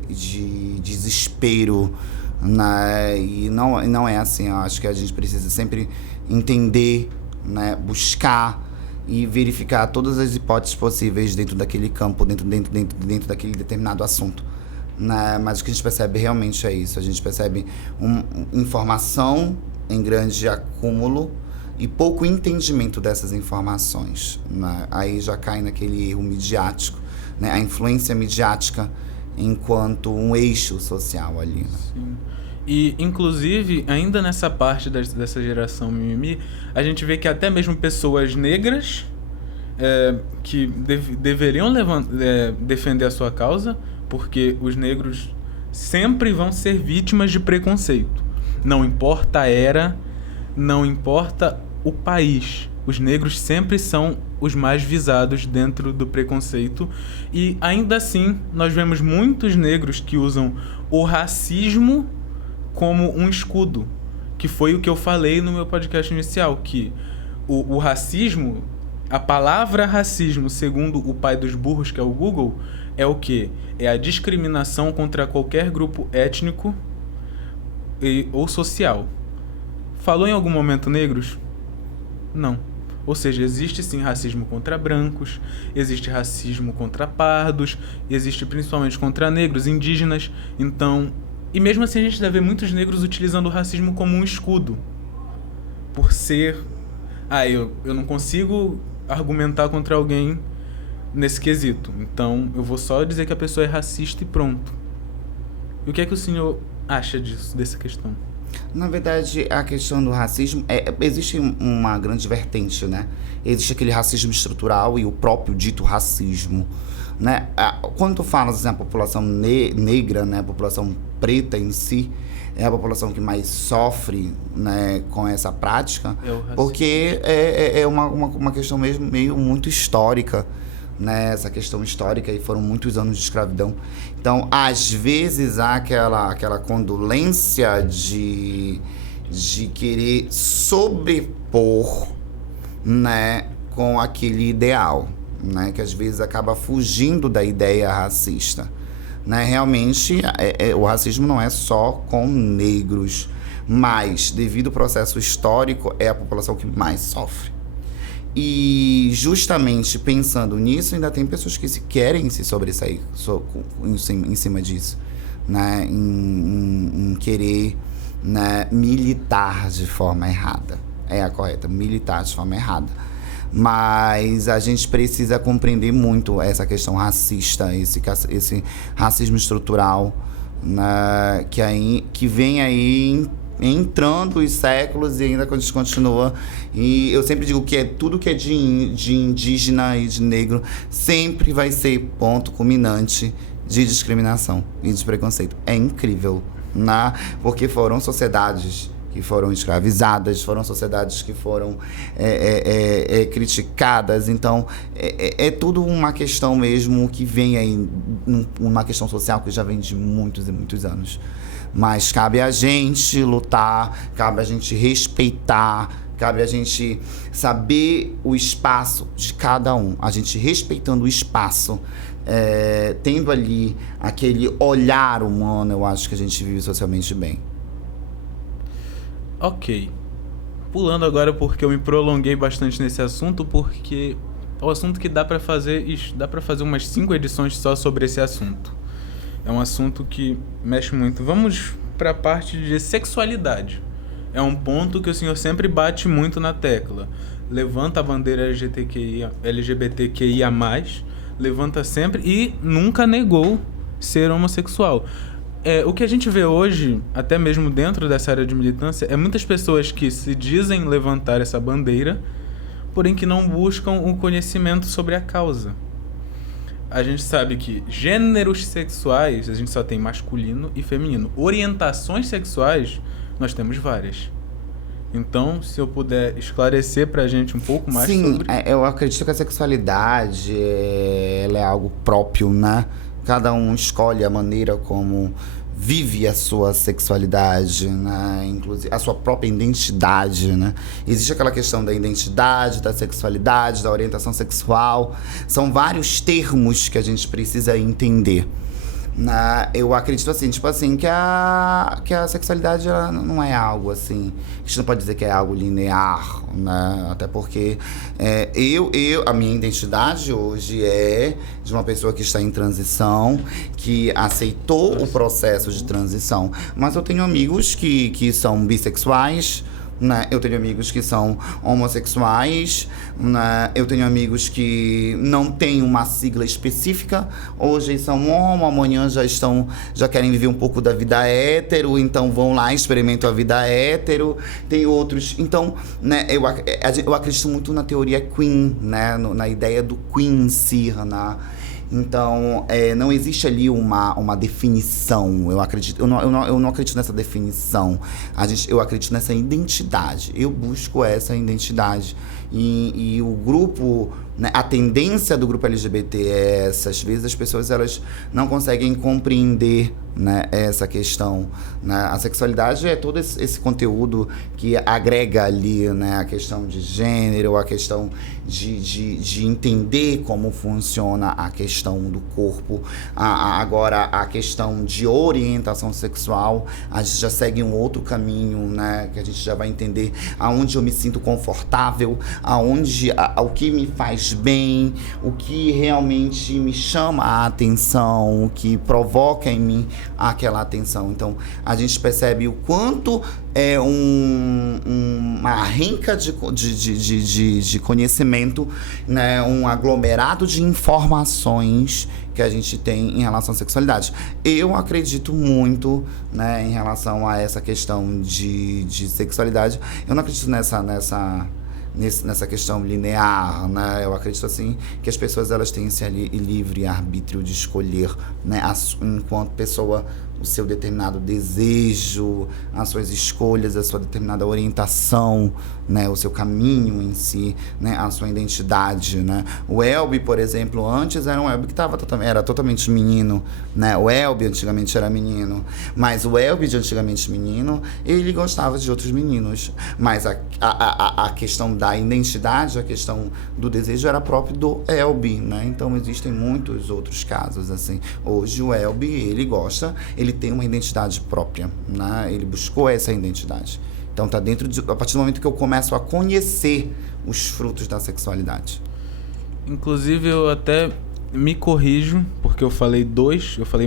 desespero, né? E não é assim. Eu acho que a gente precisa sempre entender, né? Buscar e verificar todas as hipóteses possíveis dentro daquele campo, dentro daquele determinado assunto, né? Mas o que a gente percebe realmente é isso. A gente percebe informação em grande acúmulo e pouco entendimento dessas informações, né? Aí já cai naquele erro midiático, né? A influência midiática enquanto um eixo social ali, né? Sim. E, inclusive, ainda nessa parte dessa geração mimimi, a gente vê que até mesmo pessoas negras que deveriam defender a sua causa, porque os negros sempre vão ser vítimas de preconceito. Não importa a era, não importa o país. Os negros sempre são os mais visados dentro do preconceito. E ainda assim, nós vemos muitos negros que usam o racismo como um escudo. Que foi o que eu falei no meu podcast inicial. Que o racismo, a palavra racismo, segundo o pai dos burros, que é o Google, é o quê? É a discriminação contra qualquer grupo étnico ou social. Falou em algum momento negros? Não. Ou seja, existe sim racismo contra brancos, existe racismo contra pardos, existe principalmente contra negros, indígenas. Então, e mesmo assim a gente deve ver muitos negros utilizando o racismo como um escudo. Por ser... eu não consigo argumentar contra alguém nesse quesito. Então, eu vou só dizer que a pessoa é racista e pronto. E o que é que o senhor acha disso, dessa questão? Na verdade, a questão do racismo, existe uma grande vertente, né? Existe aquele racismo estrutural e o próprio dito racismo, né? Quando tu falas assim, a população negra, né? A população preta em si, é a população que mais sofre, né, com essa prática, porque é uma questão mesmo meio muito histórica, né? Essa questão histórica, e foram muitos anos de escravidão. Então, às vezes, há aquela condolência de querer sobrepor, né, com aquele ideal, né? Que às vezes acaba fugindo da ideia racista. Né? Realmente, o racismo não é só com negros, mas, devido ao processo histórico, é a população que mais sofre. E, justamente pensando nisso, ainda tem pessoas que querem se sobressair em cima disso, né? Em querer, né, militar de forma errada. É a correta, militar de forma errada. Mas a gente precisa compreender muito essa questão racista, esse racismo estrutural, né, que vem aí entrando os séculos e ainda continua. E eu sempre digo que tudo que é de indígena e de negro sempre vai ser ponto culminante de discriminação e de preconceito. É incrível, né? Porque foram sociedades que foram escravizadas, foram sociedades que foram criticadas. Então, é tudo uma questão mesmo que vem aí, uma questão social que já vem de muitos e muitos anos. Mas cabe a gente lutar, cabe a gente respeitar, cabe a gente saber o espaço de cada um. A gente respeitando o espaço, tendo ali aquele olhar humano, eu acho que a gente vive socialmente bem. Ok. Pulando agora porque eu me prolonguei bastante nesse assunto, porque é um assunto que dá pra fazer umas 5 edições só sobre esse assunto. É um assunto que mexe muito. Vamos pra parte de sexualidade. É um ponto que o senhor sempre bate muito na tecla. Levanta a bandeira LGBTQIA+, levanta sempre e nunca negou ser homossexual. O que a gente vê hoje, até mesmo dentro dessa área de militância, é muitas pessoas que se dizem levantar essa bandeira, porém que não buscam o conhecimento sobre a causa. A gente sabe que gêneros sexuais, a gente só tem masculino e feminino. Orientações sexuais, nós temos várias. Então, se eu puder esclarecer pra gente um pouco mais sobre... Sim, eu acredito que a sexualidade ela é algo próprio, né? Cada um escolhe a maneira como vive a sua sexualidade, né? Inclusive a sua própria identidade, né? Existe aquela questão da identidade, da sexualidade, da orientação sexual. São vários termos que a gente precisa entender. Eu acredito assim, que a sexualidade ela não é algo assim, a gente não pode dizer que é algo linear, né? Até porque a minha identidade hoje é de uma pessoa que está em transição, que aceitou o processo de transição. Mas eu tenho amigos que são bissexuais, né? Eu tenho amigos que são homossexuais, né? Eu tenho amigos que não têm uma sigla específica, hoje são homo, amanhã já querem viver um pouco da vida hétero, então vão lá e experimentam a vida hétero. Tem outros, então, né, eu acredito muito na teoria queer, né, na ideia do queer em si, né? Então, não existe ali uma definição. Eu não acredito nessa definição. Eu acredito nessa identidade. Eu busco essa identidade. E o grupo, né, a tendência do grupo LGBT é essa. Às vezes as pessoas elas não conseguem compreender, né, essa questão, né? A sexualidade é todo esse conteúdo que agrega ali, né, a questão de gênero, a questão de entender como funciona a questão do corpo. Agora, a questão de orientação sexual, a gente já segue um outro caminho, né, que a gente já vai entender aonde eu me sinto confortável, o que me faz bem, o que realmente me chama a atenção, o que provoca em mim aquela atenção. Então, a gente percebe o quanto é uma renca de conhecimento, né, um aglomerado de informações que a gente tem em relação à sexualidade. Eu acredito muito, né, em relação a essa questão de sexualidade. Eu não acredito nessa questão linear, né? Eu acredito assim que as pessoas elas têm esse livre arbítrio de escolher, né, enquanto pessoa o seu determinado desejo, as suas escolhas, a sua determinada orientação, né, o seu caminho em si, né, a sua identidade, né. O Elby, por exemplo, antes era um Elby que era totalmente menino, né. O Elby antigamente era menino, mas o Elby de antigamente menino, ele gostava de outros meninos, mas a questão da identidade, a questão do desejo era próprio do Elby, né. Então existem muitos outros casos assim. Hoje o Elby, ele tem uma identidade própria, né? Ele buscou essa identidade. Então tá a partir do momento que eu começo a conhecer os frutos da sexualidade. Inclusive eu até me corrijo, porque eu falei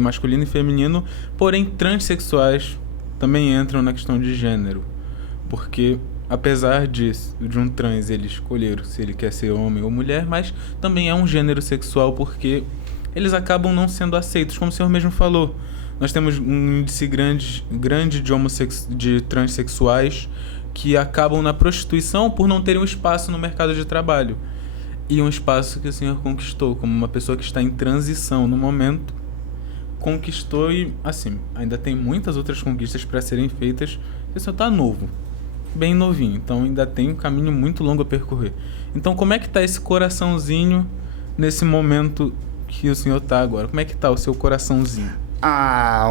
masculino e feminino, porém transexuais também entram na questão de gênero. Porque apesar de um trans ele escolher se ele quer ser homem ou mulher, mas também é um gênero sexual porque eles acabam não sendo aceitos, como o senhor mesmo falou. Nós temos um índice grande de transexuais que acabam na prostituição por não terem um espaço no mercado de trabalho. E um espaço que o senhor conquistou, como uma pessoa que está em transição no momento, conquistou e, assim, ainda tem muitas outras conquistas para serem feitas. O senhor está novo, bem novinho, então ainda tem um caminho muito longo a percorrer. Então como é que está esse coraçãozinho nesse momento que o senhor está agora? Como é que está o seu coraçãozinho?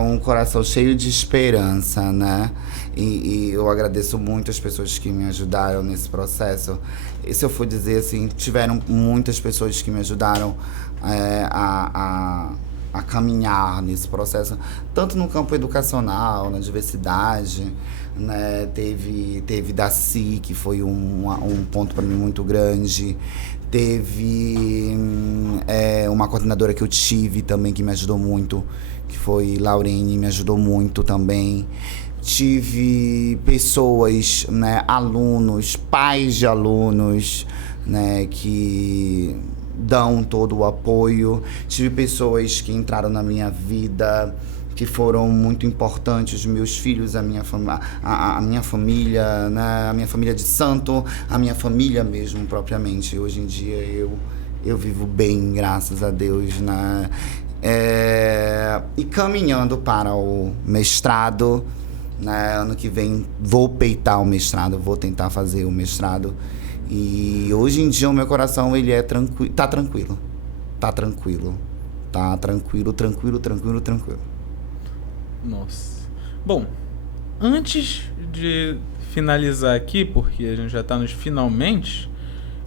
Um coração cheio de esperança, né? E eu agradeço muito as pessoas que me ajudaram nesse processo. E se eu for dizer assim, tiveram muitas pessoas que me ajudaram a caminhar nesse processo, tanto no campo educacional, na diversidade, né? Teve Daci, que foi um ponto para mim muito grande. Teve uma coordenadora que eu tive também que me ajudou muito, que foi Laurene, me ajudou muito também. Tive pessoas, né, alunos, pais de alunos, né, que dão todo o apoio. Tive pessoas que entraram na minha vida, que foram muito importantes, meus filhos, a minha família, né, a minha família de santo, a minha família mesmo, propriamente. Hoje em dia eu vivo bem, graças a Deus, né? E caminhando para o mestrado, né? Ano que vem vou peitar o mestrado, vou tentar fazer o mestrado. E hoje em dia o meu coração, ele tá tranquilo. Nossa. Bom, antes de finalizar aqui, porque a gente já está nos finalmente,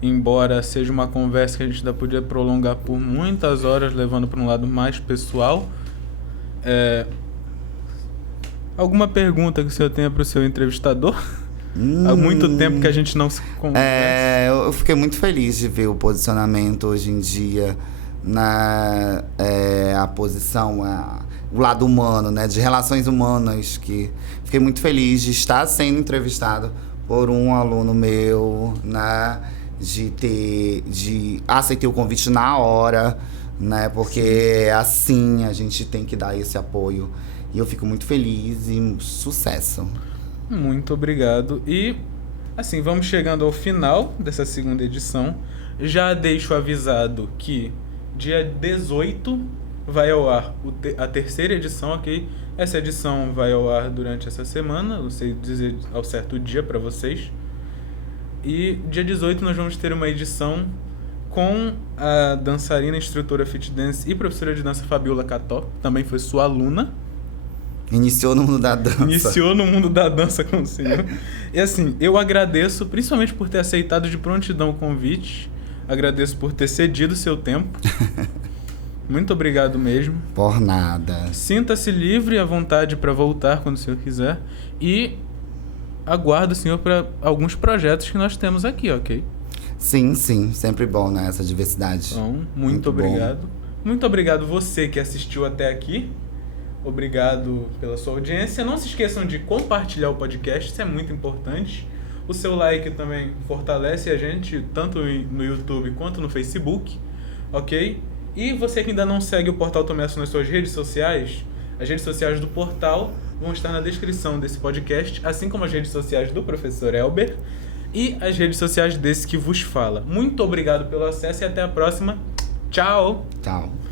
embora seja uma conversa que a gente ainda podia prolongar por muitas horas, levando para um lado mais pessoal, alguma pergunta que o senhor tenha para o seu entrevistador? Há muito tempo que a gente não se conversa. Eu fiquei muito feliz de ver o posicionamento hoje em dia, a posição, o lado humano, né, de relações humanas, que fiquei muito feliz de estar sendo entrevistado por um aluno meu, né, aceitei o convite na hora, né, porque assim a gente tem que dar esse apoio. E eu fico muito feliz e sucesso. Muito obrigado. E, assim, vamos chegando ao final dessa segunda edição. Já deixo avisado que dia 18 vai ao ar a terceira edição, ok? Essa edição vai ao ar durante essa semana, não sei dizer ao certo dia para vocês. E dia 18 nós vamos ter uma edição com a dançarina, instrutora fit dance e professora de dança Fabiola Cató, também foi sua aluna. Iniciou no mundo da dança. Iniciou no mundo da dança com o senhor. E assim, eu agradeço principalmente por ter aceitado de prontidão o convite. Agradeço por ter cedido seu tempo. Muito obrigado mesmo. Por nada. Sinta-se livre à vontade para voltar quando o senhor quiser. E aguardo o senhor para alguns projetos que nós temos aqui, ok? Sim, sempre bom, né? Essa diversidade. Então, muito obrigado. Bom. Muito obrigado você que assistiu até aqui. Obrigado pela sua audiência. Não se esqueçam de compartilhar o podcast, isso é muito importante. O seu like também fortalece a gente, tanto no YouTube quanto no Facebook, ok? E você que ainda não segue o Portal Tomesso nas suas redes sociais, as redes sociais do Portal vão estar na descrição desse podcast, assim como as redes sociais do professor Elber e as redes sociais desse que vos fala. Muito obrigado pelo acesso e até a próxima. Tchau! Tchau!